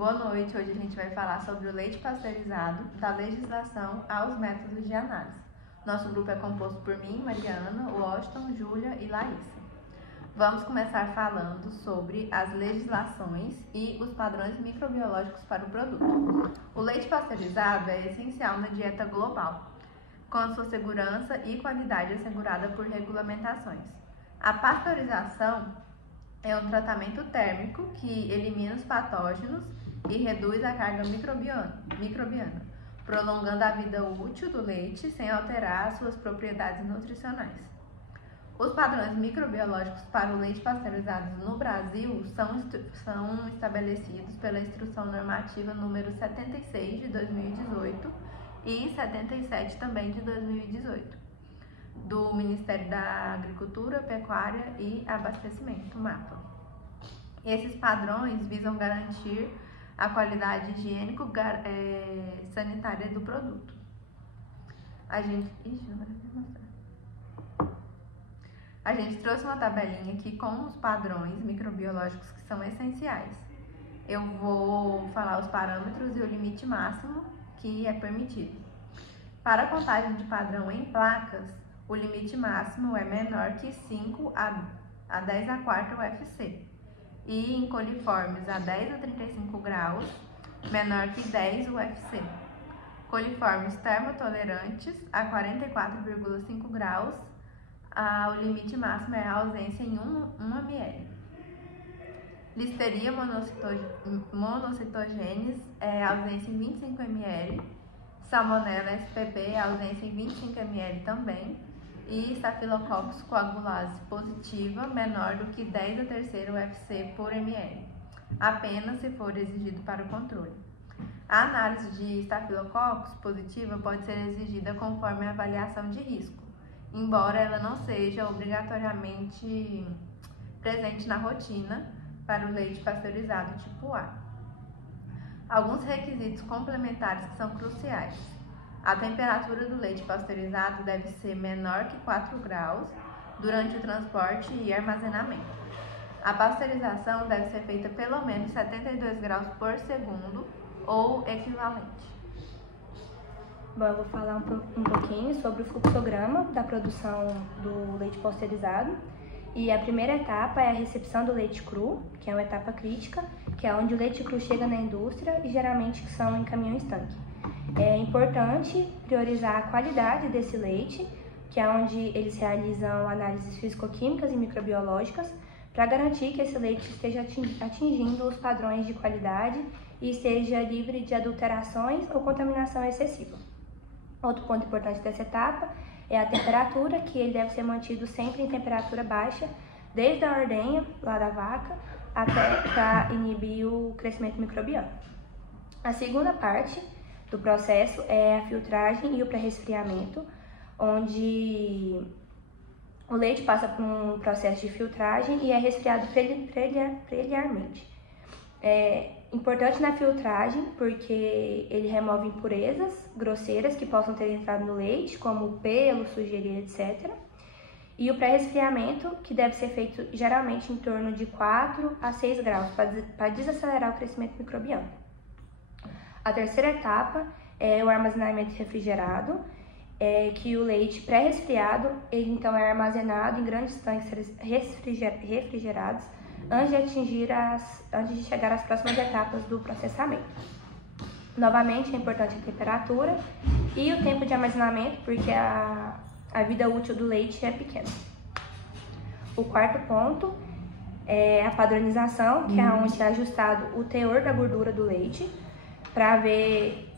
Boa noite, hoje a gente vai falar sobre o leite pasteurizado, da legislação aos métodos de análise. Nosso grupo é composto por mim, Mariana, Washington, Júlia e Laísa. Vamos começar falando sobre as legislações e os padrões microbiológicos para o produto. O leite pasteurizado é essencial na dieta global, com a sua segurança e qualidade assegurada por regulamentações. A pasteurização é um tratamento térmico que elimina os patógenos e reduz a carga microbiana, prolongando a vida útil do leite sem alterar suas propriedades nutricionais. Os padrões microbiológicos para o leite pasteurizado no Brasil são estabelecidos pela Instrução Normativa número 76 de 2018 e 77 também de 2018, do Ministério da Agricultura, Pecuária e Abastecimento, MAPA. Esses padrões visam garantir a qualidade higiênico-sanitária do produto. A gente trouxe uma tabelinha aqui com os padrões microbiológicos que são essenciais. Eu vou falar os parâmetros e o limite máximo que é permitido. Para a contagem de padrão em placas, o limite máximo é menor que 5 a 10 a quarta UFC. E em coliformes a 10 a 35 graus, menor que 10 UFC. Coliformes termotolerantes a 44,5 graus, o limite máximo é a ausência em 1 ml. Listeria monocitogenes é ausência em 25 ml. Salmonella spp ausência em 25 ml também. E Staphylococcus coagulase positiva menor do que 10 a terceira UFC por ml, apenas se for exigido para o controle. A análise de Staphylococcus positiva pode ser exigida conforme a avaliação de risco, embora ela não seja obrigatoriamente presente na rotina para o leite pasteurizado tipo A. Alguns requisitos complementares que são cruciais. A temperatura do leite pasteurizado deve ser menor que 4 graus durante o transporte e armazenamento. A pasteurização deve ser feita pelo menos 72 graus por segundo ou equivalente. Bom, eu vou falar um pouquinho sobre o fluxograma da produção do leite pasteurizado. E a primeira etapa é a recepção do leite cru, que é uma etapa crítica, que é onde o leite cru chega na indústria e geralmente são em caminhões-tanque. É importante priorizar a qualidade desse leite, que é onde eles realizam análises físico-químicas e microbiológicas, para garantir que esse leite esteja atingindo os padrões de qualidade e esteja livre de adulterações ou contaminação excessiva. Outro ponto importante dessa etapa é a temperatura, que ele deve ser mantido sempre em temperatura baixa, desde a ordenha, lá da vaca, até para inibir o crescimento microbiano. A segunda parte do processo é a filtragem e o pré-resfriamento, onde o leite passa por um processo de filtragem e é resfriado preliminarmente. É importante na filtragem porque ele remove impurezas grosseiras que possam ter entrado no leite, como pelo, sujeira, etc. E o pré-resfriamento, que deve ser feito geralmente em torno de 4 a 6 graus, para desacelerar o crescimento microbiano. A terceira etapa é o armazenamento refrigerado, que o leite pré-resfriado, ele então é armazenado em grandes tanques refrigerados antes de chegar às próximas etapas do processamento. Novamente, é importante a temperatura e o tempo de armazenamento, porque a vida útil do leite é pequena. O quarto ponto é a padronização, que é onde é ajustado o teor da gordura do leite, para ver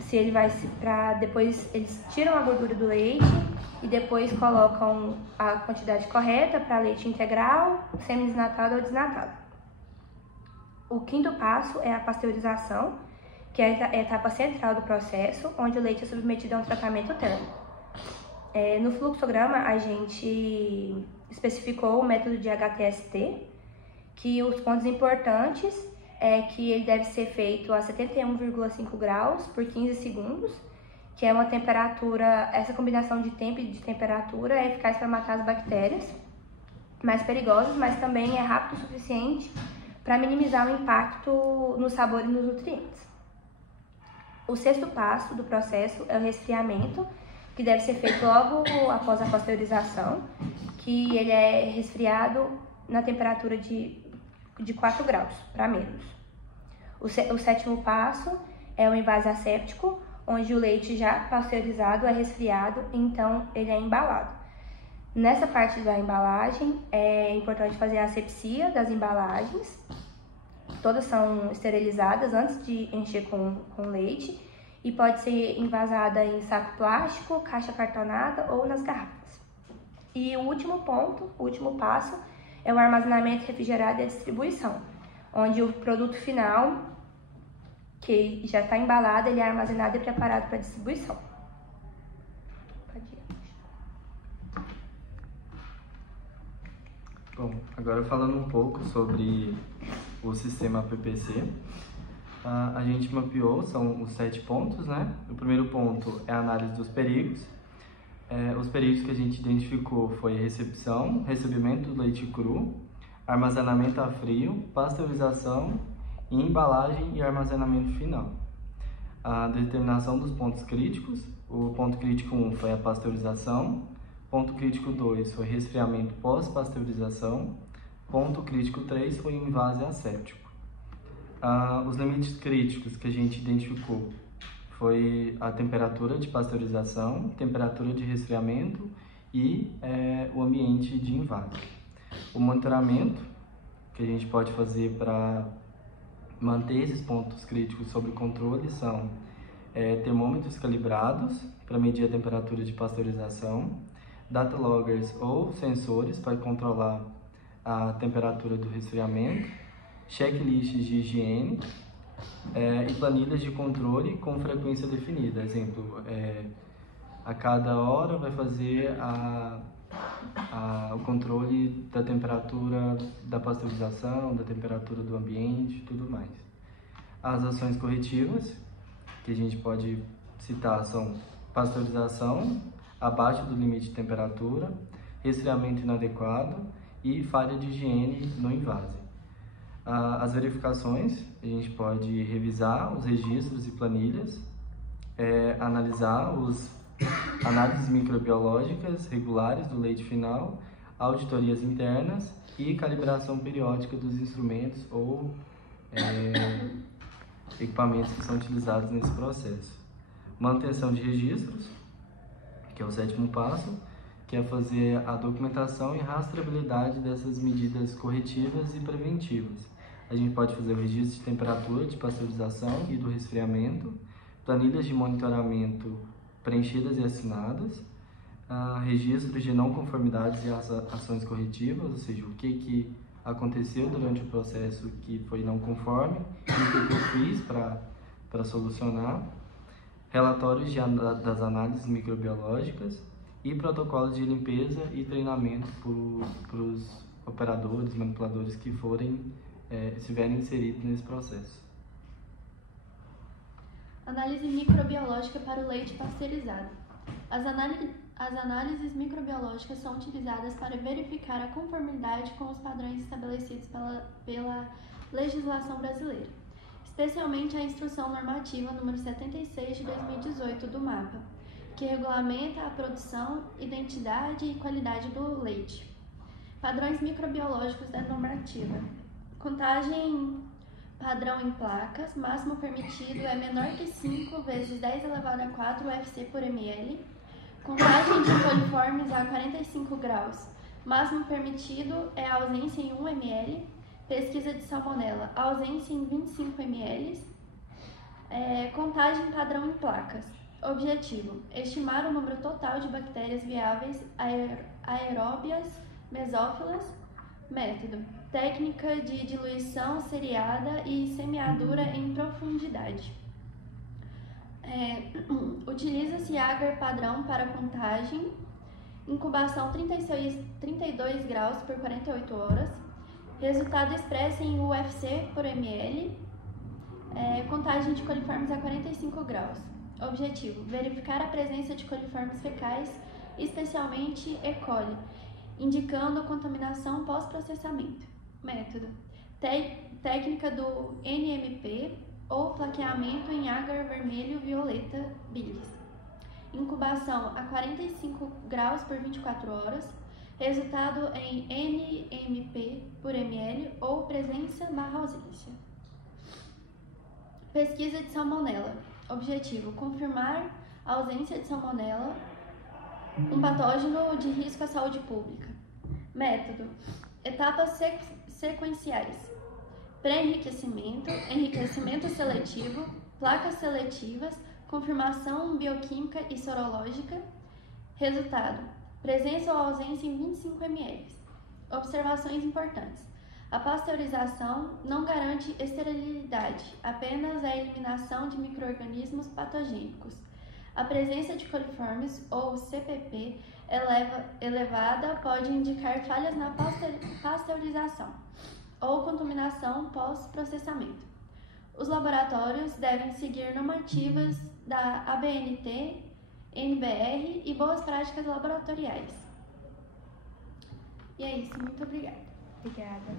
se ele vai, para depois eles tiram a gordura do leite e depois colocam a quantidade correta para leite integral, semi-desnatado ou desnatado. O quinto passo é a pasteurização, que é a etapa central do processo, onde o leite é submetido a um tratamento térmico. No fluxograma, a gente especificou o método de HTST, que os pontos importantes é que ele deve ser feito a 71,5 graus por 15 segundos, que é uma temperatura, essa combinação de tempo e de temperatura é eficaz para matar as bactérias mais perigosas, mas também é rápido o suficiente para minimizar o impacto no sabor e nos nutrientes. O sexto passo do processo é o resfriamento, que deve ser feito logo após a pasteurização, que ele é resfriado na temperatura de 4 graus para menos. O sétimo passo é o envase asséptico, onde o leite já pasteurizado é resfriado, então ele é embalado. Nessa parte da embalagem é importante fazer a asepsia das embalagens. Todas são esterilizadas antes de encher com leite e pode ser envasada em saco plástico, caixa cartonada ou nas garrafas. E o último passo é o armazenamento refrigerado e a distribuição, onde o produto final, que já está embalado, ele é armazenado e preparado para distribuição. Bom, agora falando um pouco sobre o sistema PPC, a gente mapeou, são os 7 pontos, né? O primeiro ponto é a análise dos perigos. Os perigos que a gente identificou foi recepção, recebimento do leite cru, armazenamento a frio, pasteurização, embalagem e armazenamento final. A determinação dos pontos críticos, o ponto crítico 1 foi a pasteurização, ponto crítico 2 foi resfriamento pós-pasteurização, ponto crítico 3 foi o envase asséptico. Os limites críticos que a gente identificou foi a temperatura de pasteurização, temperatura de resfriamento e o ambiente de envase. O monitoramento que a gente pode fazer para manter esses pontos críticos sob controle são termômetros calibrados para medir a temperatura de pasteurização, data loggers ou sensores para controlar a temperatura do resfriamento, checklists de higiene e planilhas de controle com frequência definida. Exemplo, a cada hora vai fazer o controle da temperatura da pasteurização, da temperatura do ambiente e tudo mais. As ações corretivas que a gente pode citar são pasteurização abaixo do limite de temperatura, resfriamento inadequado e falha de higiene no envase. As verificações, a gente pode revisar os registros e planilhas, analisar análises microbiológicas regulares do leite final, auditorias internas e calibração periódica dos instrumentos ou equipamentos que são utilizados nesse processo. Manutenção de registros, que é o 7º passo, que é fazer a documentação e rastreabilidade dessas medidas corretivas e preventivas. A gente pode fazer o registro de temperatura de pasteurização e do resfriamento, planilhas de monitoramento preenchidas e assinadas, registros de não conformidades e ações corretivas, ou seja, o que aconteceu durante o processo que foi não conforme e o que eu fiz para solucionar, relatórios das análises microbiológicas e protocolos de limpeza e treinamento para os operadores, manipuladores que estiverem inseridos nesse processo. Análise microbiológica para o leite pasteurizado. As análises microbiológicas são utilizadas para verificar a conformidade com os padrões estabelecidos pela legislação brasileira, especialmente a Instrução Normativa número 76 de 2018 do MAPA, que regulamenta a produção, identidade e qualidade do leite. Padrões microbiológicos da normativa. Contagem padrão em placas, máximo permitido é menor que 5 vezes 10 elevado a 4 UFC por ml. Contagem de coliformes a 45 graus, máximo permitido é a ausência em 1 ml. Pesquisa de salmonela, ausência em 25 ml. Contagem padrão em placas. Objetivo: estimar o número total de bactérias viáveis aeróbias mesófilas. Método: técnica de diluição seriada e semeadura em profundidade. Utiliza-se agar padrão para contagem. Incubação 32 graus por 48 horas. Resultado expresso em UFC por ml. Contagem de coliformes a 45 graus. Objetivo: verificar a presença de coliformes fecais, especialmente E. coli, indicando a contaminação pós-processamento. Método: técnica do NMP ou plaqueamento em agar vermelho-violeta bilis. Incubação a 45 graus por 24 horas. Resultado em NMP por ml ou presença/ausência. Pesquisa de salmonela. Objetivo: confirmar a ausência de salmonela, um patógeno de risco à saúde pública. Método: etapas sequenciais: pré-enriquecimento, enriquecimento seletivo, placas seletivas, confirmação bioquímica e sorológica. Resultado: presença ou ausência em 25 ml. Observações importantes: a pasteurização não garante esterilidade, apenas a eliminação de micro-organismos patogênicos. A presença de coliformes ou CPP elevada pode indicar falhas na pasteurização ou contaminação pós-processamento. Os laboratórios devem seguir normativas da ABNT, NBR e boas práticas laboratoriais. E é isso, muito obrigada. Obrigada.